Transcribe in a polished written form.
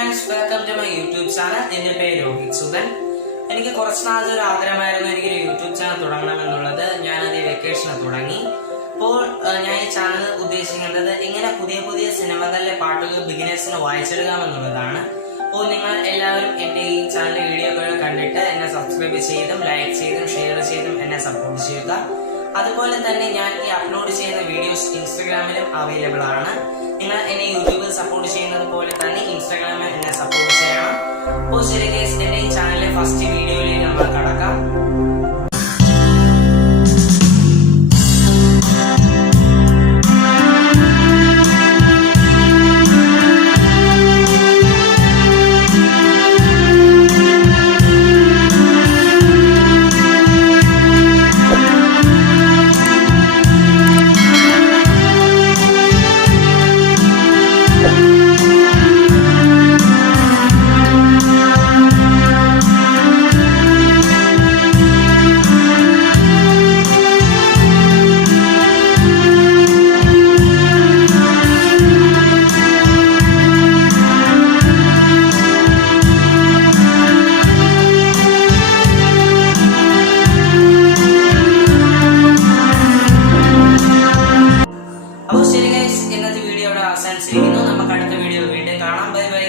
friends, welcome to my YouTube channel. എൻ്റെ പേര് രോഹിത് സുധൻ. എനിക്ക് കുറച്ച് നാളത്തെ ഒരു ആഗ്രഹമായിരുന്നു എനിക്കൊരു യൂട്യൂബ് ചാനൽ തുടങ്ങണമെന്നുള്ളത്. ഞാനത് ഈ വെക്കേഷന് തുടങ്ങി. അപ്പോൾ ഞാൻ ഈ ചാനൽ ഉദ്ദേശിക്കുന്നത് എങ്ങനെ പുതിയ പുതിയ സിനിമകളിലെ പാട്ടുകൾ ബിഗിനേഴ്സിന് വായിച്ചെടുക്കാമെന്നുള്ളതാണ്. അപ്പോൾ നിങ്ങൾ എല്ലാവരും എൻ്റെ ഈ ചാനലിലെ വീഡിയോകൾ കണ്ടിട്ട് എന്നെ സബ്സ്ക്രൈബ് ചെയ്തും ലൈക്ക് ചെയ്തും ഷെയർ ചെയ്തും എന്നെ സപ്പോർട്ട് ചെയ്യുക. അതുപോലെ തന്നെ ഞാൻ ഈ അപ്ലോഡ് ചെയ്യുന്ന വീഡിയോസ് ഇൻസ്റ്റഗ്രാമിലും അവൈലബിൾ ആണ്. നിങ്ങൾ എന്നെ യൂട്യൂബിൽ സപ്പോർട്ട് ചെയ്യുന്നത് പോലെ തന്നെ ഇൻസ്റ്റാഗ്രാമിൽ എന്നെ സപ്പോർട്ട് ചെയ്യണം. അപ്പോൾ ശരി ഗൈസ്, എൻ്റെ ഈ ചാനലിലെ ഫസ്റ്റ് വീഡിയോയിലേക്ക് നമ്മൾ കടക്കാം. നമുക്ക് അടുത്ത വീഡിയോ വീണ്ടും കാണാം. Bye bye.